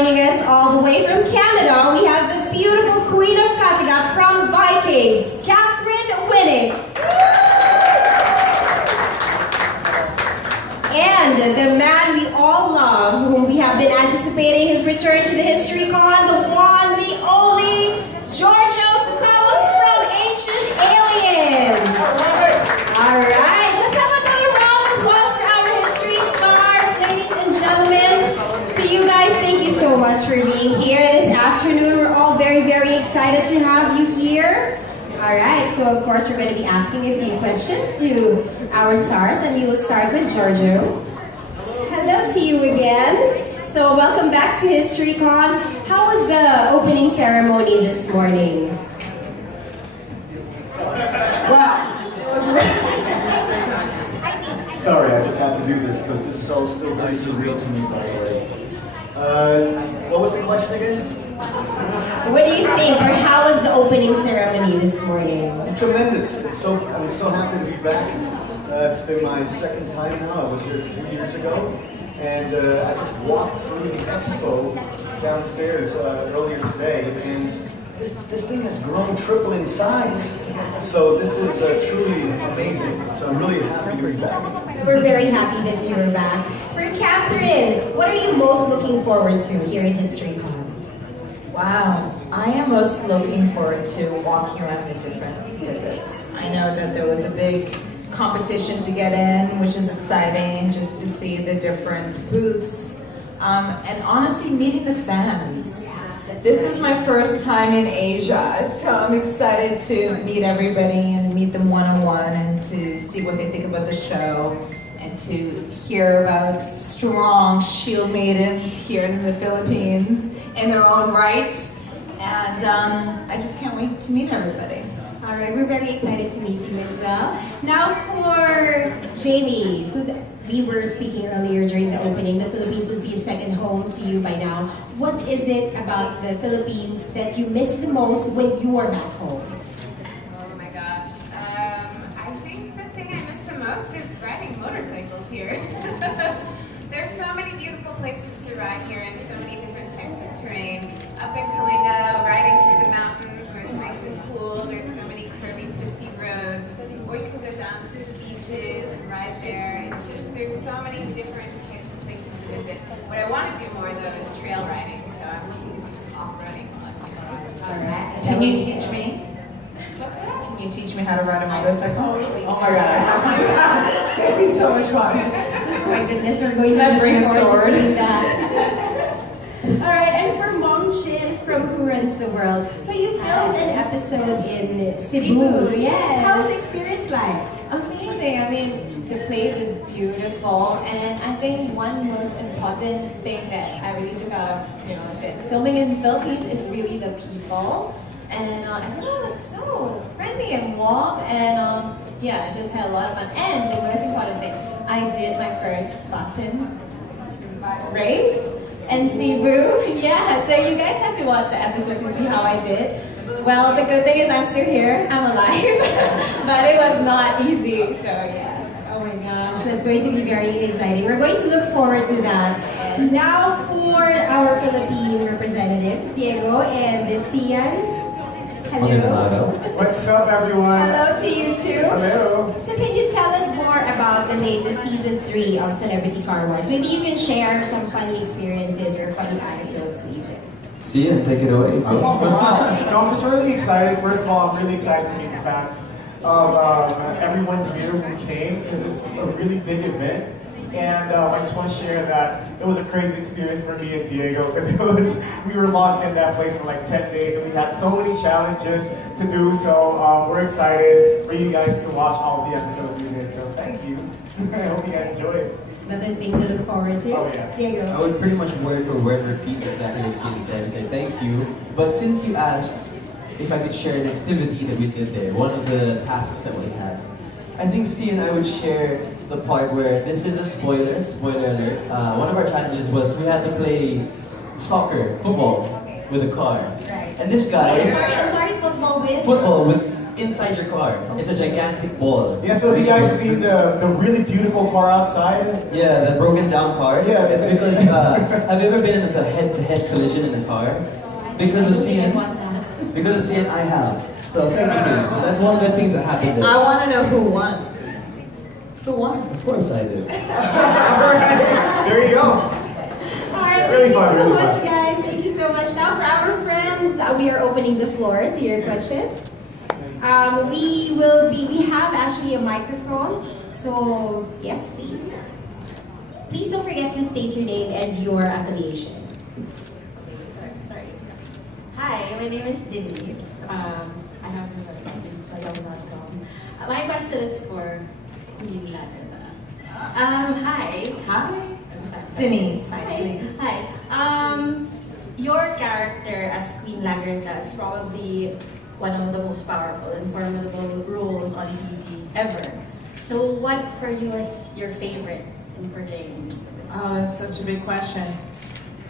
joining us all the way from Canada, we have the beautiful Queen of Kattegat from Vikings, Catherine Winnick. And the man we all love, whom we have been anticipating his return to the History Con, the one, the only, Giorgio Sukalos from Ancient Aliens. All right, let's have another round of applause for our history stars, ladies and gentlemen. To you guys, thank you so much for being here this afternoon. We're all very, very excited to have you here. All right, so of course we're going to be asking a few questions to our stars, and we will start with Giorgio. Hello to you again. So welcome back to HistoryCon. How was the opening ceremony this morning? Wow! Sorry, I just had to do this because this is all still very surreal to me, by the way. What was the question again? What do you think, or how was the opening ceremony this morning? It's tremendous. I'm so happy to be back. It's been my second time now. I was here 2 years ago, and I just walked through the expo downstairs earlier today, and this thing has grown triple in size. So this is truly amazing. So I'm really happy to be back. We're very happy that you are back. For Catherine, what are you most looking forward to here in HistoryCon? Wow, I am most looking forward to walking around the different exhibits. I know that there was a big competition to get in, which is exciting, just to see the different booths, and honestly meeting the fans. This is my first time in Asia, so I'm excited to meet everybody and meet them one-on-one and to see what they think about the show and to hear about strong shield maidens here in the Philippines in their own right. And I just can't wait to meet everybody. All right, we're very excited to meet you as well. Now for Jamie, so we were speaking earlier during the opening, the Philippines was be a second home to you by now. What is it about the Philippines that you miss the most when you are back home? Oh my gosh. I think the thing I miss the most is riding motorcycles here. There's so many beautiful places to ride here and so many different types of terrain. Up in Kalinga, riding through the mountains where it's nice and cool. There's so many curvy, twisty roads. Or you could go down to the beaches and ride there. It's just, there's so many different types of places to visit. What I want to do more though is trail riding. So I'm looking to do some off-roading. All right. Can you teach me? What's that? Can you teach me how to ride a motorcycle? Totally. Oh my god, I have to do that. It'd be so much fun. Oh my goodness, we're going to bring a sword? That. All right, and for Mom Chin from Who Runs the World. So you filmed an episode in Cebu. Yes. How was the experience like? Amazing. I mean, the place is beautiful, and I think one most important thing that I really took out of the filming in the Philippines is really the people, and everyone was so friendly and warm, and yeah, I just had a lot of fun. And the most important thing, I did my first baton race in Cebu. Yeah, so you guys have to watch the episode to see how I did. Well, the good thing is I'm still here, I'm alive, but it was not easy, so yeah. Oh my gosh, that's going to be very exciting. We're going to look forward to that. Yes. Now for our Philippine representatives, Diego and Cian. Hello. What's up, everyone? Hello to you too. Hello. So can you tell us more about the latest season 3 of Celebrity Car Wars? Maybe you can share some funny experiences or funny anecdotes that you did. Cian, take it away. Oh, wow. No, I'm just really excited. First of all, I'm really excited to meet the fans of everyone here who came because it's a really big event. And I just want to share that it was a crazy experience for me and Diego because we were locked in that place for like 10 days and we had so many challenges to do. So we're excited for you guys to watch all the episodes we did. So thank you. I hope you guys enjoy it. Another thing to look forward to. Oh yeah. Diego. I would pretty much word for word repeat exactly what Cian said and say thank you. But since you asked if I could share an activity that we did there, one of the tasks that we had, I think Cian, I would share the part where this is a spoiler alert. One of our challenges was we had to play football with a car. Right. And this guy... I'm sorry, football with? Football with inside your car. It's a gigantic ball. Yeah, so have you guys seen the really beautiful car outside? Yeah, the broken down cars. Yeah. It's because, have you ever been in a head-to-head collision in a car? Because of CN? Because of CN, I have. So thank you, CN. So that's one of the things that happened there. I want to know who won. Who won? Of course I do. There you go. Alright, Really thank fun, you so really much, fun. guys. Thank you so much. Now, for our friends, we are opening the floor to your questions. We have actually a microphone. So, yes, please. Please don't forget to state your name and your affiliation. Sorry. Hi, my name is Denise. I have the website, denise.com. My question is for Queen Lagertha. Hi. Hi. Denise. Hi, Denise. Hi. Your character as Queen Lagertha is probably one of the most powerful and formidable roles on TV ever. So what for you is your favorite in portraying this? Oh, that's such a big question.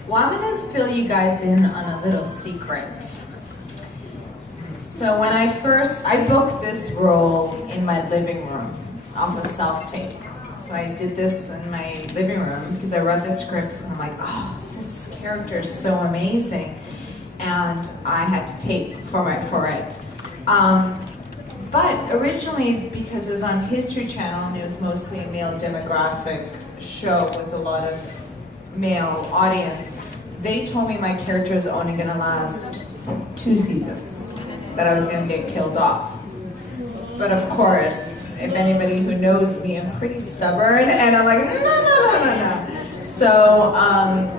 Well, I'm going to fill you guys in on a little secret. So when I booked this role in my living room off a self-tape. So I did this in my living room because I read the scripts and I'm like, oh, this character is so amazing. And I had to tape for it. But originally, because it was on History Channel and it was mostly a male demographic show with a lot of male audience, they told me my character was only going to last 2 seasons, that I was going to get killed off. But of course, if anybody who knows me, I'm pretty stubborn, and I'm like, no. So,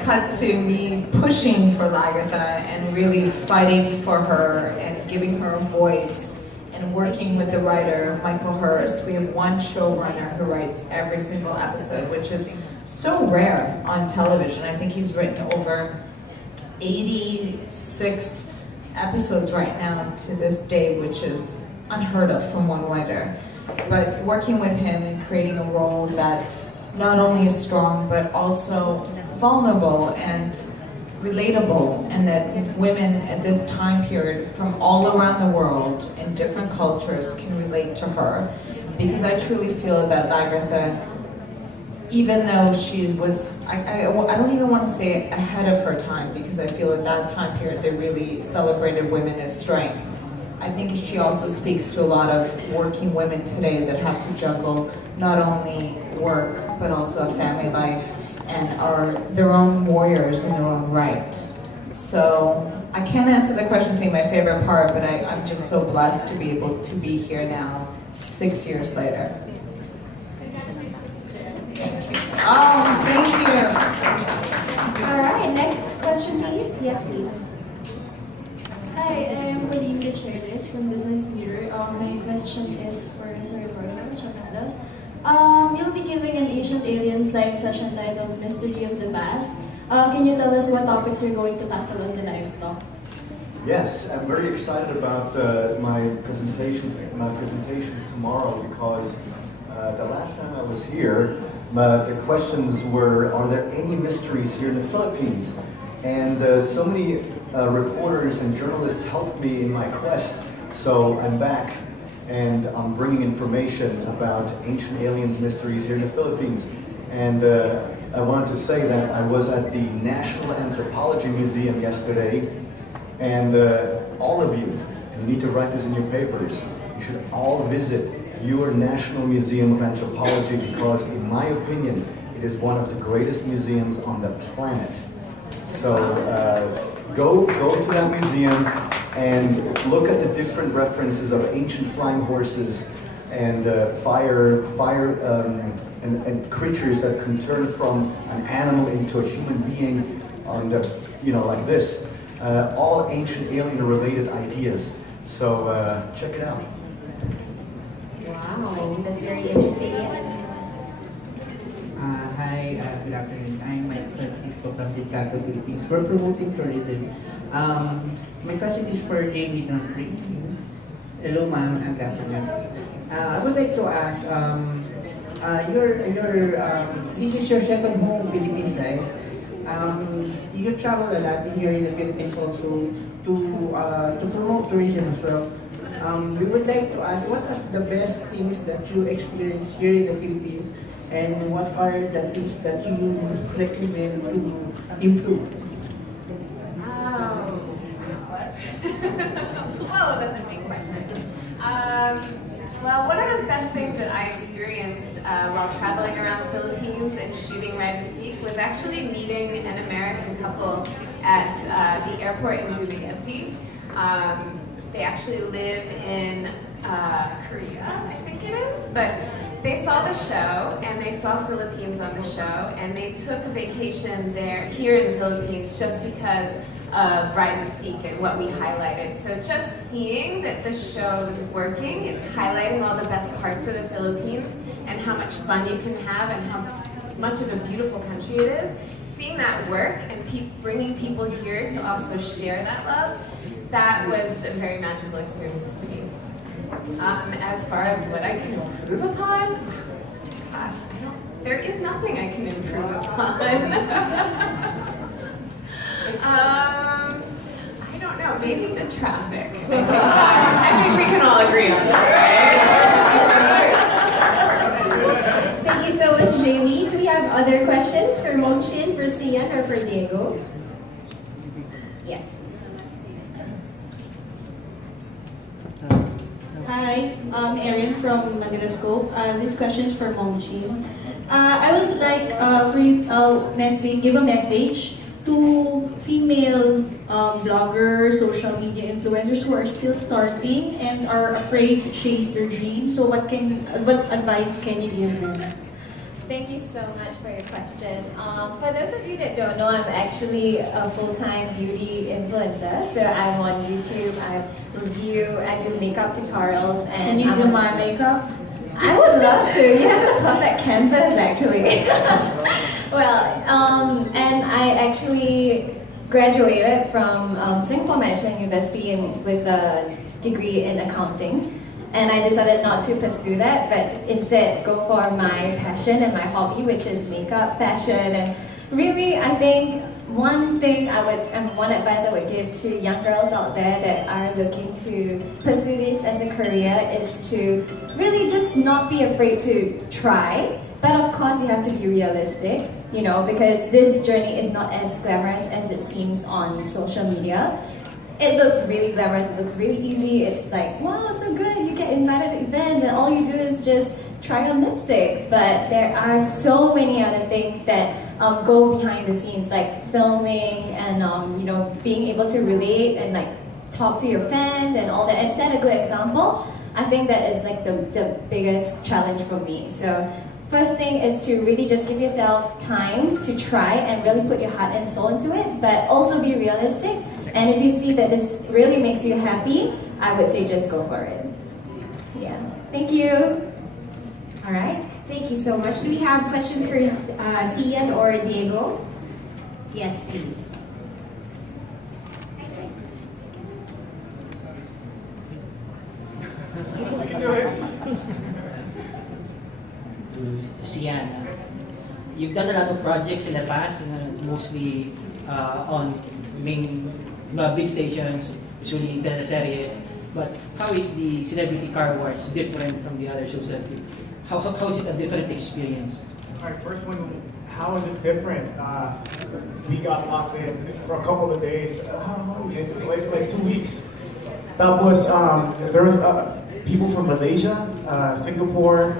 cut to me pushing for Lagertha and really fighting for her and giving her a voice and working with the writer, Michael Hurst. We have one showrunner who writes every single episode, which is so rare on television. I think he's written over 86 episodes right now to this day, which is unheard of from one writer. But working with him and creating a role that not only is strong, but also vulnerable and relatable, and that women at this time period from all around the world in different cultures can relate to her. Because I truly feel that Lagertha, even though she was, I don't even want to say ahead of her time, because I feel at that time period they really celebrated women of strength. I think she also speaks to a lot of working women today that have to juggle not only work, but also a family life, and are their own warriors in their own right. So I can't answer the question saying my favorite part, but I'm just so blessed to be able to be here now, 6 years later. Thank you. Oh, thank you. All right, next question, please. Yes, please. Hi, I'm Pauline Gutierrez from Business Mirror. My question is for Sir Borja Chanados. You'll be giving an Ancient Aliens live session titled Mystery of the Past. Can you tell us what topics you're going to tackle on the live talk? Yes, I'm very excited about my presentations tomorrow, because the last time I was here, the questions were, are there any mysteries here in the Philippines? And so many reporters and journalists helped me in my quest, so I'm back and I'm bringing information about ancient aliens mysteries here in the Philippines. And I wanted to say that I was at the National Anthropology Museum yesterday, and all of you need to write this in your papers. You should all visit your National Museum of Anthropology, because in my opinion, it is one of the greatest museums on the planet. So go to that museum and look at the different references of ancient flying horses and fire and creatures that can turn from an animal into a human being on the, like this. All ancient alien-related ideas. So check it out. Wow, that's very interesting. Yes. Hi, good afternoon. I'm Mike Francisco from the Chaco, Philippines. We're promoting tourism. My question is for Jamie Dunphy. Hello, ma'am, and good afternoon. I would like to ask, this is your second home, Philippines, right? You travel a lot here in the Philippines also to promote tourism as well. We would like to ask, what are the best things that you experienced here in the Philippines, and what are the things that you recommend to improve? Whoa, that's a big question. Well, one of the best things that I experienced while traveling around the Philippines and shooting Ride and Seek was actually meeting an American couple at the airport in Dumaguete. They actually live in Korea, I think it is, but they saw the show and they saw Philippines on the show, and they took a vacation here in the Philippines just because of Ride and Seek and what we highlighted. So just seeing that the show is working, it's highlighting all the best parts of the Philippines and how much fun you can have and how much of a beautiful country it is, seeing that work and bringing people here to also share that love, that was a very magical experience to me. As far as what I can improve upon, gosh, there is nothing I can improve upon. I don't know, maybe the traffic. I think we can all agree on that, right? Thank you so much, Jamie. Do we have other questions for Mongshin, for Sian, or for Diego? Yes, please. Hi, I'm Erin from Manila Scope. This question is for Mongshin. I would like for you to give a message to female bloggers, social media influencers who are still starting and are afraid to chase their dreams. So what advice can you give them? Thank you so much for your question. For those of you that don't know, I'm actually a full-time beauty influencer. So I'm on YouTube, I review, I do makeup tutorials. And can you do my makeup? I would love to. You have the perfect canvas, actually. Well, and I actually graduated from Singapore Management University with a degree in accounting. And I decided not to pursue that, but instead go for my passion and my hobby, which is makeup, fashion, and really, I think one advice I would give to young girls out there that are looking to pursue this as a career is to really just not be afraid to try. But of course, you have to be realistic, you know, because this journey is not as glamorous as it seems on social media. It looks really glamorous, it looks really easy, it's like, wow, it's so good, you get invited to events and all you do is just try on lipsticks. But there are so many other things that go behind the scenes, like filming and you know, being able to relate and like talk to your fans and all that, and set a good example. I think that is like the biggest challenge for me. So first thing is to really just give yourself time to try and really put your heart and soul into it, but also be realistic. And if you see that this really makes you happy, I would say just go for it. Yeah. Thank you. All right. Thank you so much. Do we have questions for Sian or Diego? Yes, please. You can do it. Sian, you've done a lot of projects in the past, mostly on big stations, usually teleseries. But how is the Celebrity Car Wars different from the other shows that you? How is it a different experience? All right, first one, how is it different? We got locked in for a couple of days. Like 2 weeks. That was there was people from Malaysia, Singapore,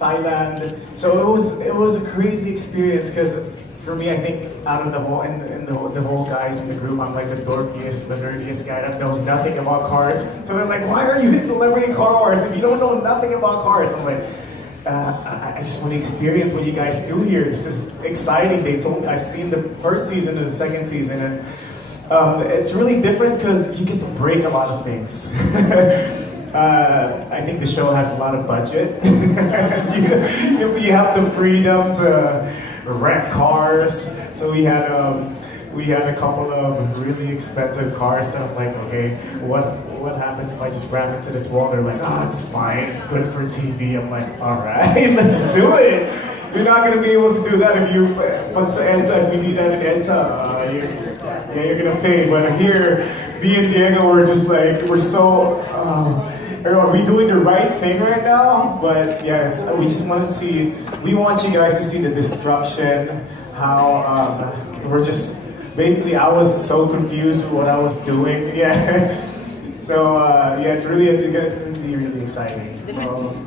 Thailand. So it was a crazy experience because for me, I think out of the whole the whole guys in the group, I'm like the dorkiest, the nerdiest guy that knows nothing about cars. So they're like, "Why are you in Celebrity Car Wars if you don't know nothing about cars?" I'm like, I just want to experience what you guys do here. This is exciting. They told me I've seen the first season and the second season, and it's really different because you get to break a lot of things. I think the show has a lot of budget. you have the freedom to rent cars. So we had a couple of really expensive cars. So I'm like, okay, what happens if I just ram into this wall? They're like, oh, it's fine, it's good for TV. I'm like, all right, let's do it. You're not gonna be able to do that if you, if we need that in EDSA, yeah, you're gonna pay. But here, me and Diego were just like, we're so, are we doing the right thing right now? But yes, we just want to see, we want you guys to see the destruction, how we're just, basically I was so confused with what I was doing, yeah. So yeah, it's gonna be really exciting.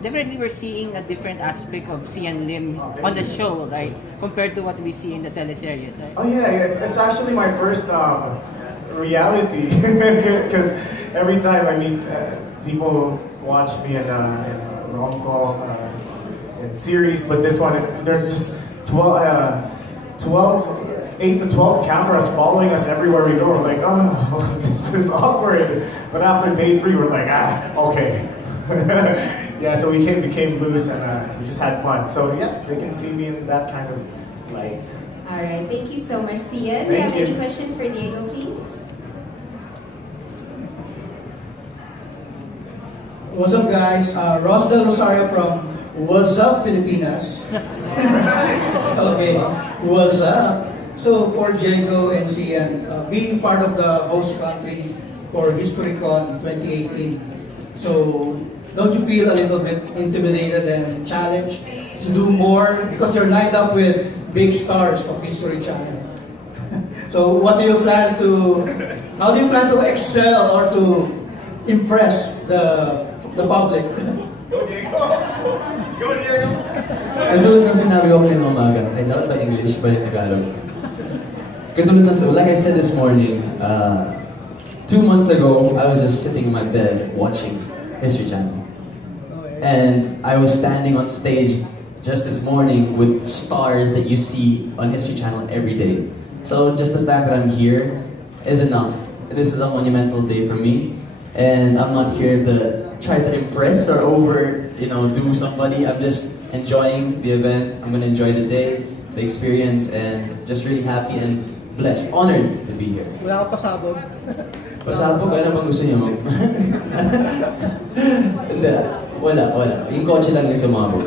Definitely we're seeing a different aspect of Sian Lim on the show, right? Compared to what we see in the teleseries, right? Oh yeah, it's actually my first reality, because every time, I mean, people watch me in rom-com, in series, but this one, there's just 8 to 12 cameras following us everywhere we go. We're like, oh, this is awkward. But after day 3, we're like, okay. Yeah, so we became loose and we just had fun. So yeah, they can see me in that kind of light. All right, thank you so much, Sian. Do you have any questions for Diego, please? What's up, guys? Ross Del Rosario from What's Up, Pilipinas. Okay, what's up? So for Diego and Sian, being part of the host country for HistoryCon 2018, so don't you feel a little bit intimidated and challenged to do more because you're lined up with big stars of History Channel? So how do you plan to excel or to impress the public? Go Diego! Go Diego! Katulad ng sinabi ko kanina umaga, ay dapat ba English ba yung Tagalog? Katulad ng, like I said this morning, 2 months ago, I was just sitting in my bed watching History Channel. And I was standing on stage just this morning with stars that you see on History Channel every day. So just the fact that I'm here is enough. This is a monumental day for me. And I'm not here to try to impress or do somebody. I'm just enjoying the event. I'm gonna enjoy the day, the experience, and just really happy and blessed, honored to be here. Wala ka pasabog. Pasabog? Ano bang gusto niyo, ma'am? Hindi, wala. Yung kotse lang yung sumabog.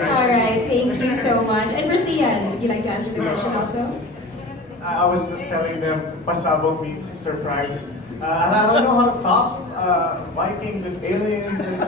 Alright, thank you so much. And for Sian, would you like to answer the question also? I was telling them pasabog means surprise. And I don't know how to talk Vikings and aliens and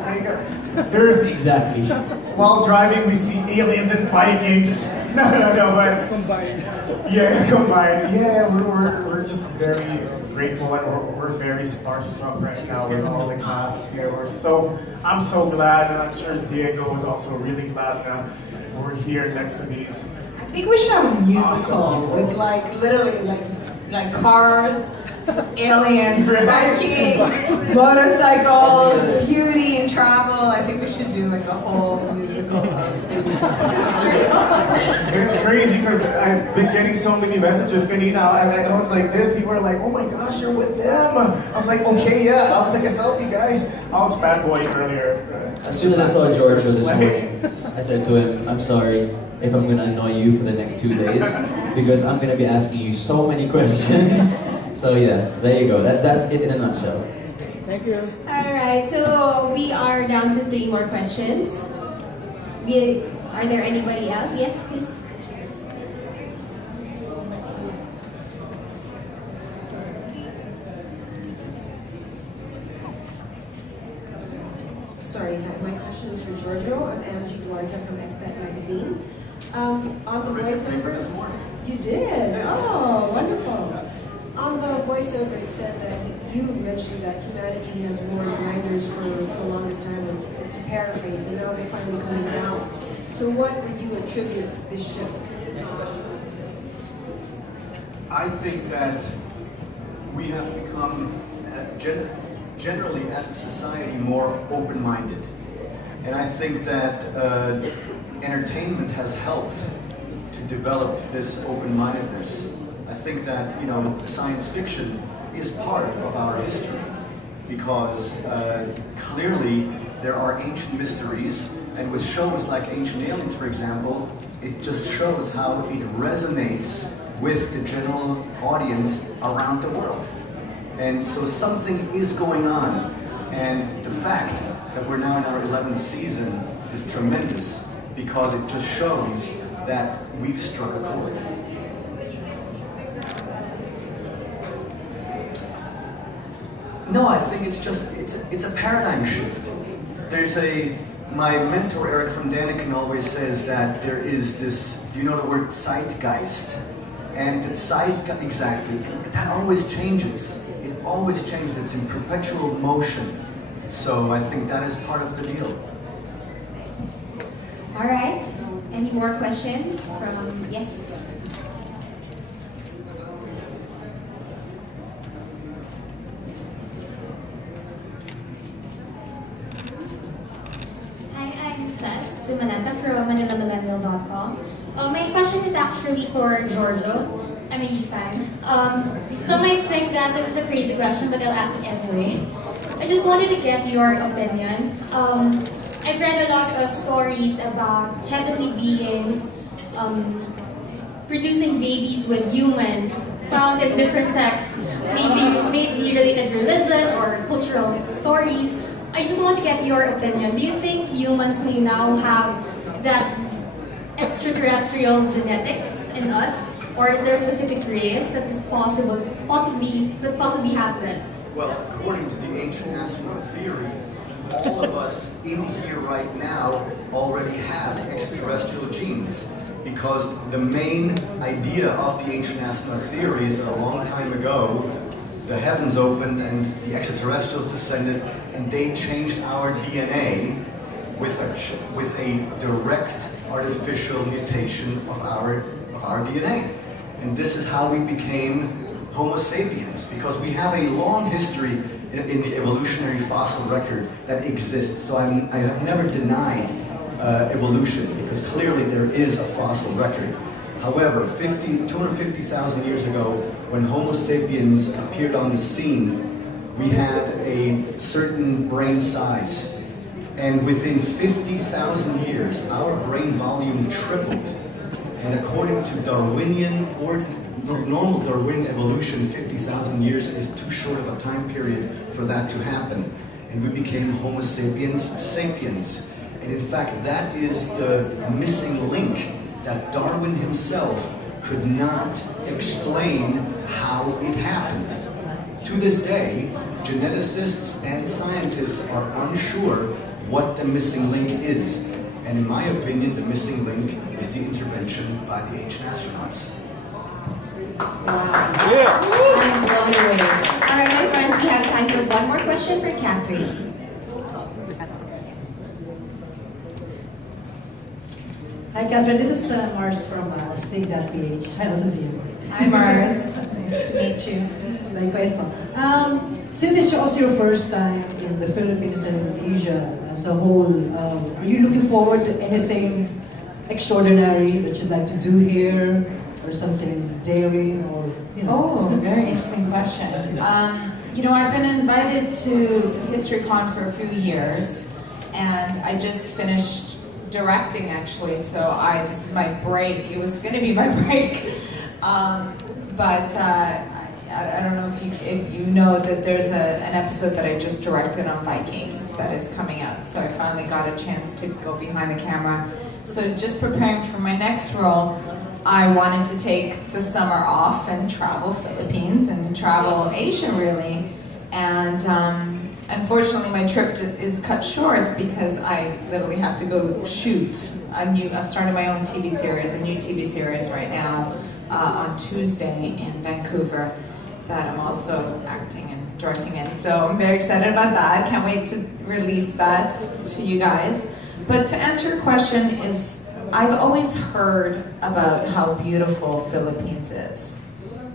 there's exactly. While driving we see aliens and Vikings. No, but combined. Yeah, combined. Yeah, we're just very grateful and we're very starstruck right now with all the class here. I'm so glad, and I'm sure Diego was also really glad that we're here next to these. I think we should have a musical with literally like cars, aliens, Vikings, motorcycles, beauty and travel. I think we should do like a whole musical of history. It's crazy because I've been getting so many messages. I was like this, people are like, oh my gosh, you're with them. I'm like, okay, yeah, I'll take a selfie, guys. I was fanboying earlier. As soon as I saw George this morning, I said to him, I'm sorry if I'm gonna annoy you for the next 2 days because I'm gonna be asking you so many questions. So yeah, there you go. That's it in a nutshell. Thank you. All right, so we are down to 3 more questions. Are there anybody else? Yes, please. Sorry, my question is for Giorgio. I'm Angie Duarte from Expat Magazine. On the voiceover, you did. Oh, wonderful. On the voiceover, it said that you mentioned that humanity has worn blinders for the longest time, and to paraphrase, and now they're finally coming down. So what would you attribute this shift to? I think that we have become, generally as a society, more open-minded. And I think that entertainment has helped to develop this open-mindedness. I think that, science fiction is part of our history because clearly there are ancient mysteries, and with shows like Ancient Aliens, for example, it just shows how it resonates with the general audience around the world. And so something is going on, and the fact that we're now in our 11th season is tremendous because it just shows that we've struck a chord. No, I think it's just, it's a paradigm shift. My mentor Eric from Daniken always says that there is this, you know the word zeitgeist? And the zeitgeist, exactly, that always changes. It always changes, it's in perpetual motion. So I think that is part of the deal. All right, any more questions from, yes? Mananta from ManilaMillennial.com. My question is actually for Giorgio. I'm a huge fan. Some might think that this is a crazy question, but I'll ask it anyway. I just wanted to get your opinion. I've read a lot of stories about heavenly beings producing babies with humans found in different texts, maybe related to religion or cultural stories. I just want to get your opinion. Do you think humans may now have that extraterrestrial genetics in us, or is there a specific race that is possibly has this? Well, according to the ancient astronaut theory, all of us in here right now already have extraterrestrial genes, because the main idea of the ancient astronaut theory is that a long time ago, the heavens opened and the extraterrestrials descended, and they changed our DNA with a direct artificial mutation of our DNA. And this is how we became Homo sapiens, because we have a long history in the evolutionary fossil record that exists. So I have never denied evolution, because clearly there is a fossil record. However, 250,000 years ago, when Homo sapiens appeared on the scene, we had a certain brain size. And within 50,000 years, our brain volume tripled. And according to Darwinian or normal Darwinian evolution, 50,000 years is too short of a time period for that to happen. And we became Homo sapiens sapiens. And in fact, that is the missing link that Darwin himself could not explain how it happened. To this day, geneticists and scientists are unsure what the missing link is. And in my opinion, the missing link is the intervention by the ancient astronauts. Wow. Yeah. I'm blown away. All right, my friends, we have time for one more question for Catherine. Hi, Catherine. This is Mars from Stig.ph. Hi, Susie. Hi, Mars. Nice to meet you. Likewise, since it's also your first time in the Philippines and in Asia as a whole, are you looking forward to anything extraordinary that you'd like to do here, or something daring, or you know? Oh, very interesting question. You know, I've been invited to HistoryCon for a few years, and I just finished directing actually, so this is my break. It was going to be my break, but I don't know if you know that there's an episode that I just directed on Vikings that is coming out, so I finally got a chance to go behind the camera. So just preparing for my next role, I wanted to take the summer off and travel Philippines and travel Asia really, and unfortunately, my trip is cut short because I literally have to go shoot I've started my own TV series, a new TV series right now on Tuesday in Vancouver that I'm also acting and directing in. So I'm very excited about that. Can't wait to release that to you guys. But to answer your question is, I've always heard about how beautiful Philippines is.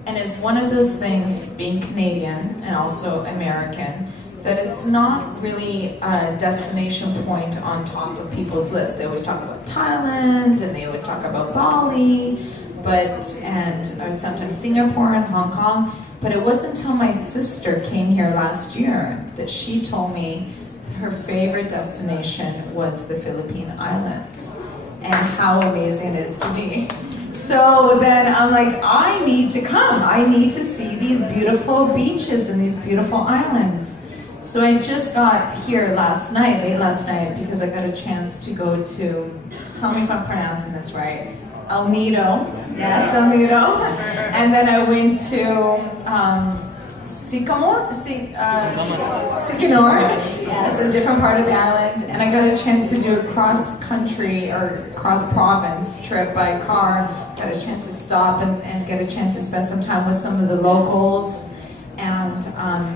And it's one of those things, being Canadian and also American, that it's not really a destination point on top of people's lists. They always talk about Thailand, and they always talk about Bali, or sometimes Singapore and Hong Kong. But it wasn't until my sister came here last year that she told me her favorite destination was the Philippine Islands, and how amazing it is to me. So then I'm like, I need to come. I need to see these beautiful beaches and these beautiful islands. So I just got here late last night, because I got a chance to go to, tell me if I'm pronouncing this right, El Nido. Yes, El Nido. And then I went to Sycamore, yes, a different part of the island, and I got a chance to do a cross-country or cross-province trip by car. Got a chance to stop and get a chance to spend some time with some of the locals, and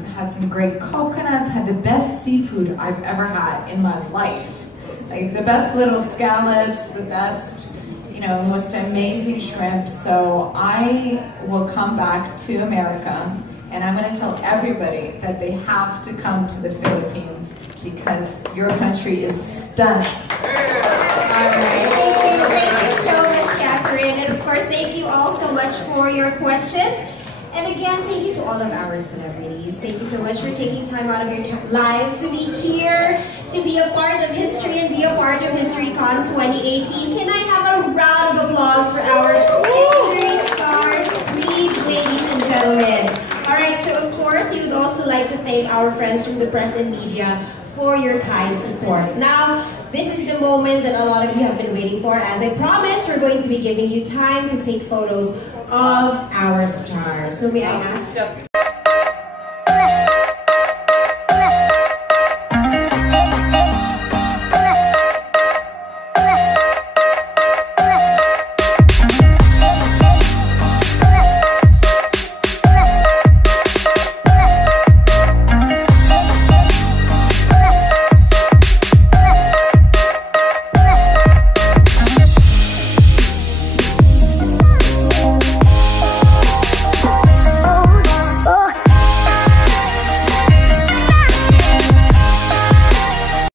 had some great coconuts, had the best seafood I've ever had in my life. Like the best little scallops, the best, most amazing shrimp. So I will come back to America, and I'm going to tell everybody that they have to come to the Philippines because your country is stunning. All right, thank you so much, Catherine, and of course, thank you all so much for your questions. And again, thank you to all of our celebrities. Thank you so much for taking time out of your lives to be here, to be a part of history and be a part of HistoryCon 2018. Can I have a round of applause for our history stars, please, ladies and gentlemen? All right, so of course, we would also like to thank our friends from the press and media for your kind support. Now, this is the moment that a lot of you have been waiting for. As I promised, we're going to be giving you time to take photos of our stars. So may I ask?